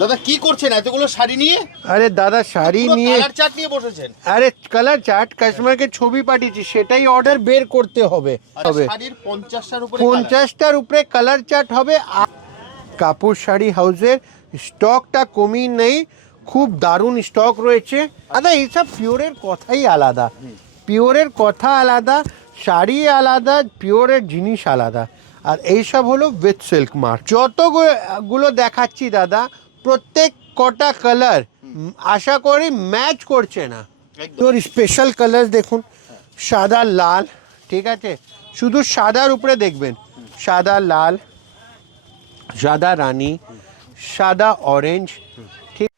দাদা কি করছেন এতগুলো শাড়ি নিয়ে? আরে দাদা শাড়ি নিয়ে কালার চার্ট নিয়ে বসেছেন? আরে কালার চার্ট কাস্টমারকে ছবি পাঠিয়েছি, সেটাই অর্ডার বের করতে হবে। শাড়ির 50টার উপরে 50টার উপরে কালার চার্ট হবে। কাপুর শাড়ি হাউসের স্টকটা কমই নেই, খুব দারুণ স্টক রয়েছে দাদা। এইসব পিওরের কথাই আলাদা, পিওরের কথা আলাদা, শাড়ি আলাদা, পিওরের জিনিস আলাদা। আর এইসব হলো উইথ সিল্ক মার্ক। যতগুলো দেখাচ্ছি দাদা, প্রত্যেক কটা কালার আশা করি ম্যাচ করছে না। তোর স্পেশাল কালার দেখুন, সাদা লাল, ঠিক আছে, শুধু সাদার উপরে দেখবেন, সাদা লাল, সাদা রানী, সাদা অরেঞ্জ। ঠিক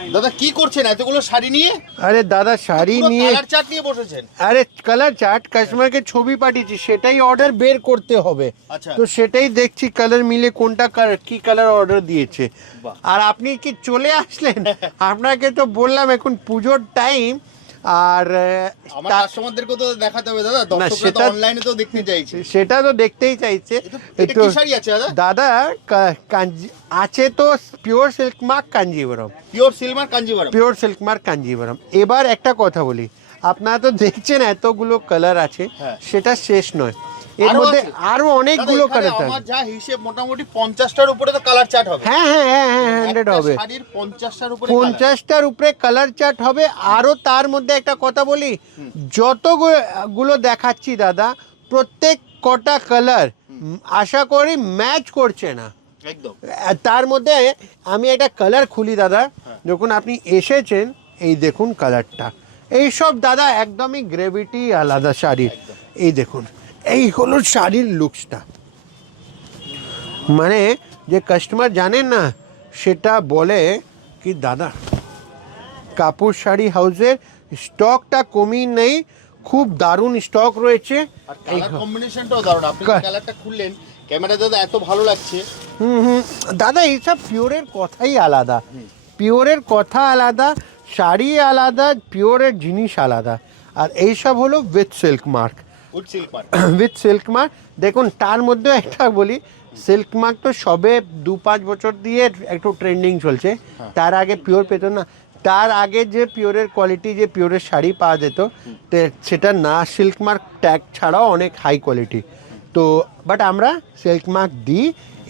দাদা কি করছেন এতগুলো শাড়ি নিয়ে? আরে দাদা শাড়ি নিয়ে কালার চার্ট নিয়ে বসেছেন? আরে কালার চার্ট কাস্টমারকে ছবি পাঠিয়েছি, সেটাই অর্ডার বের করতে হবে। তো সেটাই দেখছি কালার মিলে কোনটা কি কালার অর্ডার দিয়েছে। আর আপনি কি চলে আসলেন? আপনাকে তো বললাম এখন পুজোর টাইম, আর আমার কাস্টমারদেরকে তো দেখাতে হবে দাদা, দর্শকরা তো অনলাইনে তো দেখতে চাইছে। সেটা তো দেখতেই চাইছে। এটা কি শাড়ি আছে দাদা? দাদা আছে তো pure silk mark Kanjivaram, pure silk mark Kanjivaram, pure silk mark Kanjivaram. এবার একটা কথা বলি, আপনারা তো দেখছেন এতগুলো কালার আছে, সেটা শেষ নয়, এর মধ্যে আরো অনেকগুলো কালার আছে। আমার যা হিসেব মোটামুটি 50টার উপরে তো কালার চার্ট হবে। হ্যাঁ হ্যাঁ হ্যাঁ হ্যাঁ 100 হবে। শাড়ির 50টার উপরে কালার চার্ট হবে। আরো তার মধ্যে একটা কথা বলি, যতগুলো দেখাচ্ছি দাদা, প্রত্যেক কটা কালার আশা করি ম্যাচ করছে না একদম। তার মধ্যে আমি একটা কালার খুলি দাদা, যখন আপনি এসেছেন এই দেখুন কালারটা, এইসব দাদা একদমই গ্রেভিটি আলাদা শাড়ির। এই দেখুন, এই হলো শাড়ির লুকসটা, মানে যে কাস্টমার জানেন না সেটা বলে কি দাদা কাপুর শাড়ি হাউসের স্টকটা কমই নেই, খুব দারুণ স্টক রয়েছে। আর কালার কম্বিনেশনটাও দারুণ। আপনি কালারটা খুললেন, ক্যামেরা দাদা এত ভালো লাগছে। দাদা এইসব পিওরের কথাই আলাদা, পিওরের কথা আলাদা, শাড়ি আলাদা, পিওরের জিনিস আলাদা। আর এইসব হলো with silk mark, with silk mark. দেখুন তার মধ্যে একটা বলি, সিল্ক মার্ক তো সবে 2-5 বছর দিয়ে একটু ট্রেন্ডিং চলছে, তার আগে পিওর পেত না। তার আগে যে পিওরের কোয়ালিটি, যে পিওরের শাড়ি পাওয়া যেত, সেটা না সিল্ক মার্ক ট্যাগ ছাড়াও অনেক হাই কোয়ালিটি। তো বাট আমরা সিল্ক মার্ক দিই,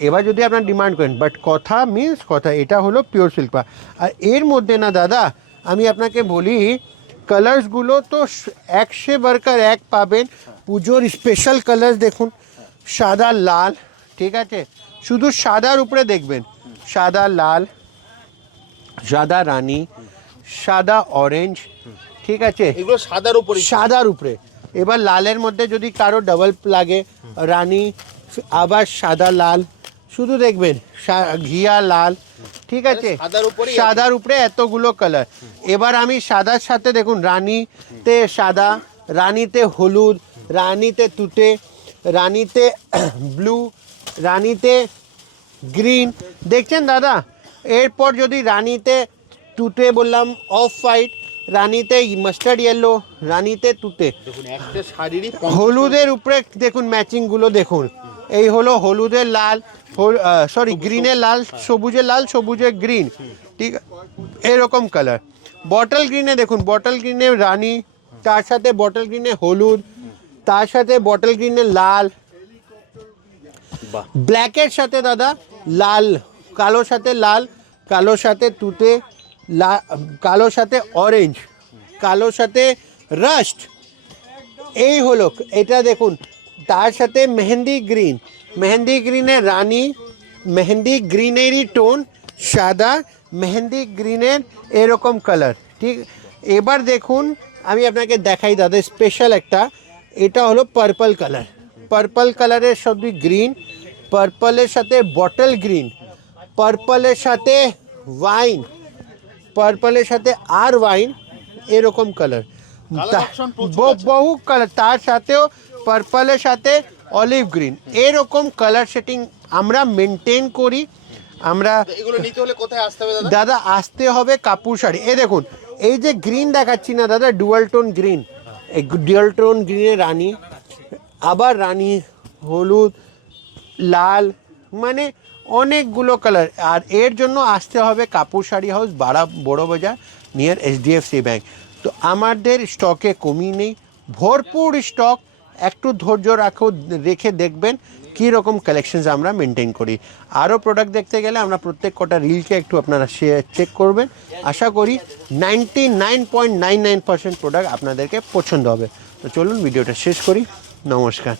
এবার যদি আপনার ডিমান্ড করেন, বাট কথা মিন্স কথা, এটা হলো পিওর সিল্ক মার্ক। আর এর মধ্যে না দাদা আমি আপনাকে বলি, কালার্সগুলো তো 100 বারকার 1 পাবেন। পুজোর স্পেশাল কালার দেখুন, সাদা লাল, ঠিক আছে, শুধু সাদার উপরে দেখবেন, সাদা লাল, সাদা রানী, সাদা অরেঞ্জ, ঠিক আছে, এগুলো সাদার উপরে, সাদার উপরে। এবার লালের মধ্যে যদি কারো ডাবল লাগে, রানী, আবার সাদা লাল, শুধু দেখবেন ঘিয়া লাল, ঠিক আছে, সাদার উপরে এতগুলো কালার। এবার আমি সাদার সাথে দেখুন, রানীতে সাদা, রানীতে হলুদ, রানীতে তুতে, রানীতে ব্লু, রানীতে গ্রিন, দেখছেন দাদা। এরপর যদি রানীতে তুতে বললাম অফ হোয়াইট, রানীতে মাস্টার্ড ইয়েলো, রানীতে তুতে, হলুদের উপরে দেখুন ম্যাচিংগুলো দেখুন, এই হলো হলুদের লাল, সরি গ্রিনের লাল, সবুজের লাল, সবুজের গ্রিন, ঠিক এরকম কালার। বটল গ্রিনে দেখুন, বটল গ্রিনে রানী, তার সাথে বটল গ্রিনে হলুদ, তার সাথে বটল গ্রিনে লাল, ব্ল্যাকের সাথে দাদা লাল, কালোর সাথে লাল, কালোর সাথে তুতে, কালোর সাথে অরেঞ্জ, কালোর সাথে রাস্ট, এই হলো এটা দেখুন। তার সাথে মেহেন্দি গ্রিন, মেহেন্দি গ্রিনের রানী, মেহেন্দি গ্রিনেরই টোন, সাদা, মেহেন্দি গ্রিনের এরকম কালার, ঠিক। এবার দেখুন আমি আপনাকে দেখাই দাদা স্পেশাল একটা, এটা হলো পার্পল কালার, পার্পল কালারের সাথে গ্রিন, পার্পলের সাথে বটল গ্রিন, পার্পলের সাথে ওয়াইন, পার্পলের সাথে আর ওয়াইন, এরকম কালার, বহু কালার। তার সাথেও পার্পলের সাথে অলিভ গ্রিন, এরকম কালার সেটিং আমরা মেনটেন করি। আমরা এগুলো নিতে হলে কোথায় আসতে হবে দাদা? আসতে হবে কাপুর শাড়ি। এই দেখুন, এই যে গ্রিন দেখাচ্ছি না দাদা, ডুয়াল টোন গ্রিন, এই ডুয়াল টোন গ্রিনের রানী, আবার রানী, হলুদ, লাল, মানে অনেকগুলো কালার। আর এর জন্য আসতে হবে কাপুর শাড়ি হাউস, বড় বাজার, নিয়ার HDFC ব্যাংক। তো আমাদের স্টকে কমই নেই, ভরপুর স্টক। একটু ধৈর্য রেখে দেখবেন কী রকম কালেকশনস আমরা মেনটেন করি। আরও প্রোডাক্ট দেখতে গেলে আমরা প্রত্যেক কটা রিলকে একটু আপনারা চেক করবেন। আশা করি 99.99% প্রোডাক্ট আপনাদেরকে পছন্দ হবে। তো চলুন ভিডিওটা শেষ করি। নমস্কার।